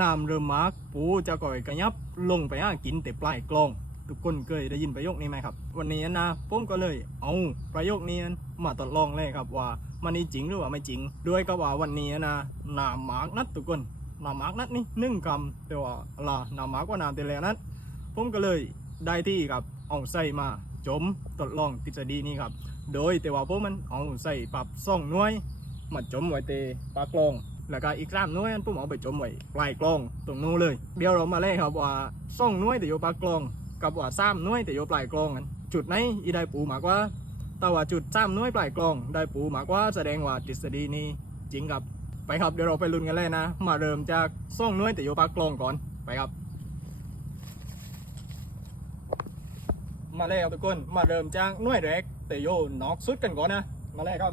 น้ำเริ่มมากปูจะก่อยกระยับลงไปหากินแต่ปลายกลอง ทุกคนเคยได้ยินประโยคนี้ไหมครับ วันนี้นะผมก็เลยเอาประโยคนี้มาทดลองเลยครับว่ามันนี่จริงหรือว่าไม่จริง ด้วยก็ว่าวันนี้นะน้ำมากนัดทุกคนน้ำมากนัดนี่หนึ่งคำแต่ว่าละน้ำมากกว่าน้ำแต่แล้วนัดผมก็เลยได้ที่ครับเอาใส่มาจมทดลองทฤษฎีนี้ครับ โดยแต่ว่าผมมันเอาใส่ปรับซ่องน่วยมาจมไว้เตปลากลอง แล้วก็อีกสามน่วยนั้นผมเอาไปจมไว้ปลายกลองตรงนู้นเลย เดี๋ยวเรามาเล่นครับว่าซ่องน่วยแต่อยู่ปลากลองกับว่าสามน่วยแต่อยู่ปลายกลองนั้นจุดไหนอีได้ปูมากกว่า แต่ว่าจุดสามน่วยปลายกลอง ได้ปูมากกว่าแสดงว่าทฤษฎีนี้จริงครับไปครับเดี๋ยวเราไปลุ้นกันเลยนะ มาเริ่มจากซ่องน่วยแต่อยู่ปลากลองก่อนไปครับ มาเลยครับทุกคนมาเริ่มจากน่วยแรกแต่โยนอกสุดกันก่อนนะมาเลยครับ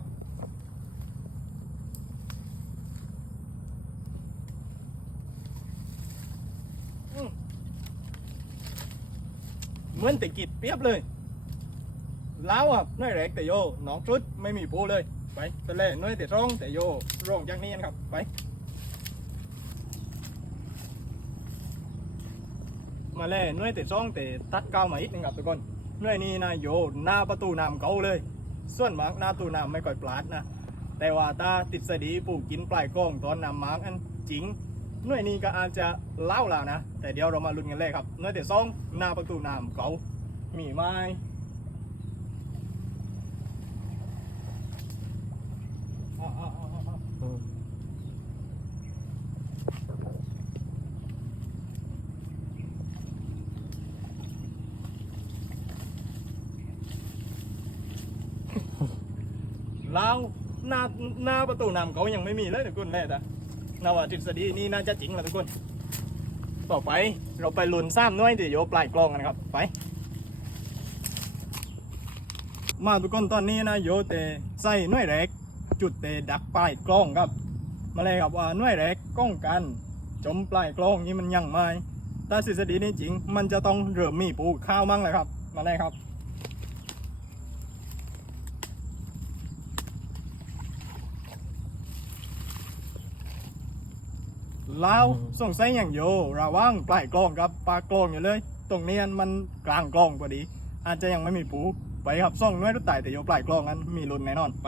มือนแต่กิดเปียบเลยแล้วอะน้อยแรกแต่โยน้องชุดไม่มีปูเลยไปตะเล่น้อยแต่ร่องแต่โยร่องจากนี้นะครับไปมาเล่น้อยแต่ร่องแต่ตัดก้าวมาอีกนึงครับทุกคนน้อยนี้นะโยหน้าประตูน้ำเก่าเลย ส่วนมากหน้าประตูน้ำไม่ค่อยปลาดนะแต่ว่าตาติดสดีปลูกกินปลายกล้องตอนน้ำมาร์กอันจริง หน่วยนี้ก็อาจจะเล่าแล้วนะ แต่เดี๋ยวเรามาลุ้นกันเลยครับหน่วยที่สองหน้าประตูน้ำเก่ามีไมอ่าอ่าอ่าอ่าอืมล้วหน้าหน้าประตูน้ำเก่ายังไม่มีเลยทุกคนแน่จ้ะ นาว่าทฤษฎีนี้น่าจะจริงแล้วทุกคน ต่อไปเราไปลุนซ้ำหน่วยที่โยปลายกล้องกันครับไป มาทุกคนตอนนี้นะโยเตใส่หน่วยแรกจุดเตดักปลายกล้องครับ มาเลยครับว่าหน่วยแรกกล้องกัน จมปลายกล้องนี้มันยังไม่ถ้าทฤษฎีนี้จริง มันจะต้องเริ่มมีปูข้าวมั่งเลยครับ มาเลยครับ แล้วส่งสัยอย่างโยระว่างปลายกล้องกับปลากล้องอยู่เลย ตรงนี้มันกลางกล้องพอดี อาจจะยังไม่มีปูไปครับซ่องน้อยรุดตายแต่โยปลายกล้องนั้นมีลุนแน่นอนไป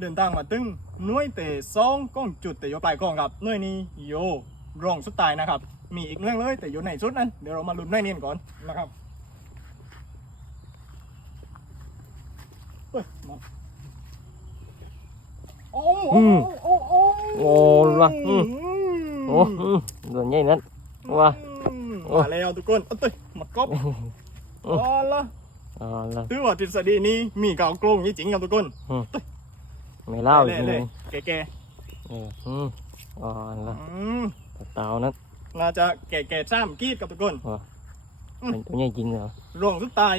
เดินทางมาตึงน่วยเตะซองกล้องจุดแต่โยปลายกล้องครับน่วยนี้โยรองสุดตายนะครับ มีอีกเรื่องเลยแต่โยในสุดนั้นเดี๋ยวเรามาลุ้นน่วยนี้กันก่อนนะครับเฮ้ยมา อ้โหโอ้โหโอ้ละอืมโอ้อืมโดนใหญ่นั้นว่าโอ้มาแล้วทุกคนเอาเต้ยมากบโอ้อ๋อละอ่าละถือว่าทฤษฎีนี้มีกาวโกรงนี้จริงครับทุกคนไม่เล่าอีกเลเลยยแก่เอออืมอ่าๆละอืมเต่านั้นน่าจะแก่ๆซ้ำกรีดกับทุกคนเป็นตัวใหญ่จริงเหรอร่วงสุดตาย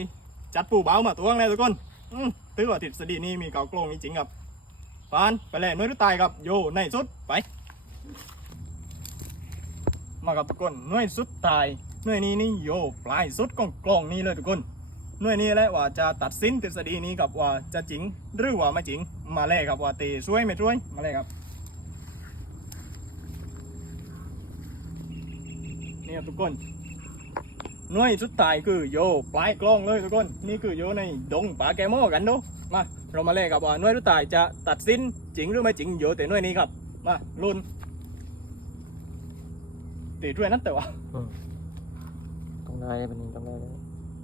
จัดปูเบามาตัวงเลยทุกคนอืมถือว่าทฤษฎีนี้มีกาวโกรงนี้จริงครับ ปานไปแล่น้อยสุดตายครับโยในสุดไป มากับทุกคนน่วยสุดตายน่วยนี้นี่โยปลายสุดของกล้องนี้เลยทุกคนน่วยนี้แหละว่าจะตัดสินทฤษฎีนี้กับว่าจะจริงหรือว่าไม่จริง มาเลยครับว่าเตช่วยไม่ช่วยมาเลยครับนี่ครับทุกคน หน่วยสุดท้ายคือโยปลายกล้องเลยทุกคนนี่คือโยในดงป่าแกโมกันดูมาเรามาเล่นกับว่าหน่วยสุดท้ายจะตัดสินจริงหรือไม่จริงโยแต่หน่วยนี้ครับมาลุ้นตีช่วยนั่นแต่ว่าต้องได้เป็นต้องได้เลย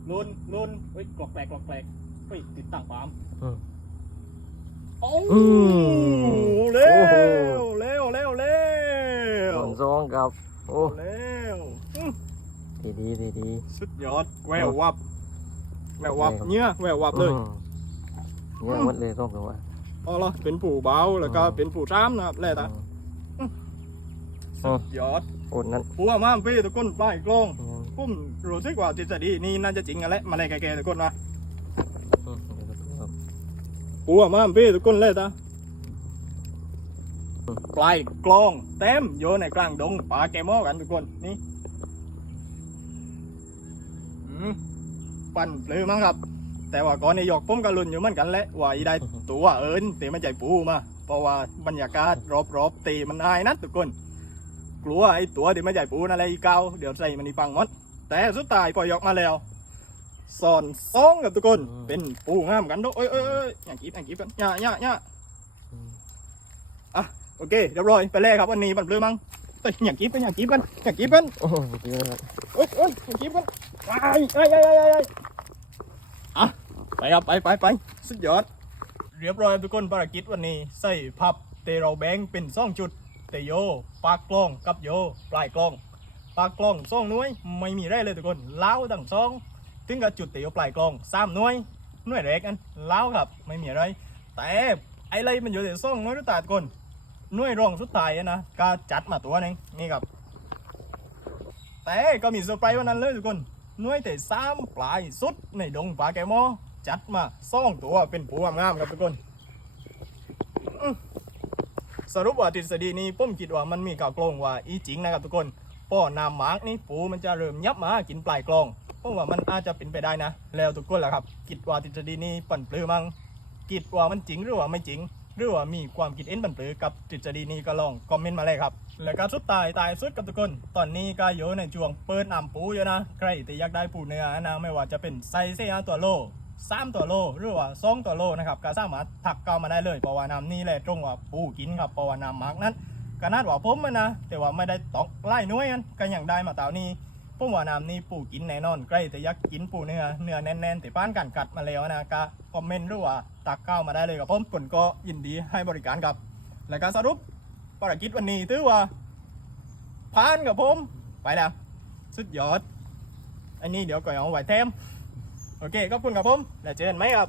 ลุนลุนเฮ้ยกรอกแปลกกรอกแปลกเฮ้ยติดตั้งปามอืมโอ้อืมเร็โอ้โหวเร็วเร็วเร็วสองซองกับโอ้เร็วอืม ดีดีดีดีสุดยอดแวววับแวววับแววเนื้อแวววับเลยอืมเนี่ยหมดเลยต้องดูว่าเอาละเป็นผู้เบาแล้วก็อืมเป็นผู้ซ้ำนะครับแล้วแต่อืมสุดยอดโอนนั้นผัวมาพี่ทุกคนป้ายกล้องอืมผมรู้สึกว่าทฤษฎีนี่น่าจะจริงกันแหละมาเลยแกๆทุกคนนะอืมเดี๋ยวก็ต้องผัวมาพี่ทุกคนเลยตาปลายกล้องเต็มโยนในกลางดงป่าแกโมกันทุกคนนี่อืม ปั่นเปลือมั้งครับ แต่ว่าก่อนในหยอกผมก็ลุ้นอยู่เหมือนกันแหละว่าอีได้ตัวเอิญแต่ไม่ใจปูมา เพราะว่าบรรยากาศรอบๆตีมันอายนะทุกคน กลัวไอ้ตัวที่ไม่ใหญ่ปูนั่นแหละอีเกาเดี๋ยวใส่มันอีฟังหมดแต่สุดท้ายปล่อยออกมาแล้วสอนซองกับทุกคน เป็นปูงามกันด้วยเอ้ยเอ้ยเอ้ยอย่างกีบอย่างกีบกันย่าย่าย่าอะโอเคเรียบร้อยไปเลยครับวันนี้บันเบลือมั้ง เอ้ยอย่างกีบกันอย่างกีบกันอย่างกีบกันโอ้โหเอ้ยเอ้ยอย่างกีบกันไอ้ไอ้ไอ้ไอ้ไอ้อะไปครับไปไปไปสุดยอด เรียบร้อยทุกคนภารกิจวันนี้ใส่พับเตเราแบงเป็นซ่องจุดเตโยปากกล้องกับโยปลายกล้องปากกล้องซ่องน้วยไม่มีไรเลยทุกคนเล้าดังซ่องถึงกับจุดเตโยปลายกล้องสามน่วยน่วยแรกอันเล้าครับไม่มีอะไร แต่ไอ้ไรมันอยู่แต่ซ่องน้วยทุกตาทุกคน หน่วยรองสุดท้ายอะนะก็จัดมาตัวนึงนี่ครับ แต่ก็มีเซอร์ไพรส์วันนั้นเลยทุกคนหน่วยแต่สามปลายสุดในดงปลาแกมอ จัดมาซ่องตัวเป็นปูงามๆครับทุกคนสรุปว่าทฤษฎีนี้ผมคิดว่ามันมีข่าวกลงว่าอีจริงนะครับทุกคนป้อนำหมากนี่ปูมันจะเริ่มยับมากินปลายกลองผมว่ามันอาจจะเป็นไปได้นะ แล้วทุกคนล่ะครับคิดว่าทฤษฎีนี้ปั่นปลือมั้งคิดว่ามันจริงหรือว่าไม่จริง หรือว่ามีความคิดเห็นปั่นปลือกับทฤษฎีนี้ก็ลองคอมเมนต์มาเลยครับ แล้วก็สุดท้ายตายสุดกับทุกคน ตอนนี้ก็อยู่ในช่วงเปิดนำปูอยู่นะ ใครที่อยากได้ปูเนื้อนะไม่ว่าจะเป็นไซส์เสียตัวโลสามตัวโลหรือว่าสองตัวโลนะครับก็สามารถถักเกามาได้เลยเพราะว่าน้ำนี่แหละตรงว่าปูกินครับเพราะว่าน้ำมักนั้นก็น่าว่าผมอะนะ แต่ว่าไม่ได้ตอกไล่น้อยกันก็ยังได้มาเต่านี้ผมว่าน้ำนี่ปูกินแน่นอนใกล้แต่อยากกินปูเนื้อเนื้อแน่นๆแต่ป้านกันกัดมาแล้วนะก็คอมเมนต์หรือว่า ตักเก้ามาได้เลยกับผมผมก็ยินดีให้บริการครับ และการสรุปภารกิจวันนี้ถือว่าผ่านกับผมไปแล้วสุดยอด อันนี้เดี๋ยวก่อนเอาไว้เทมโอเคขอบคุณครับผมแล้วเจอกันไหมครับ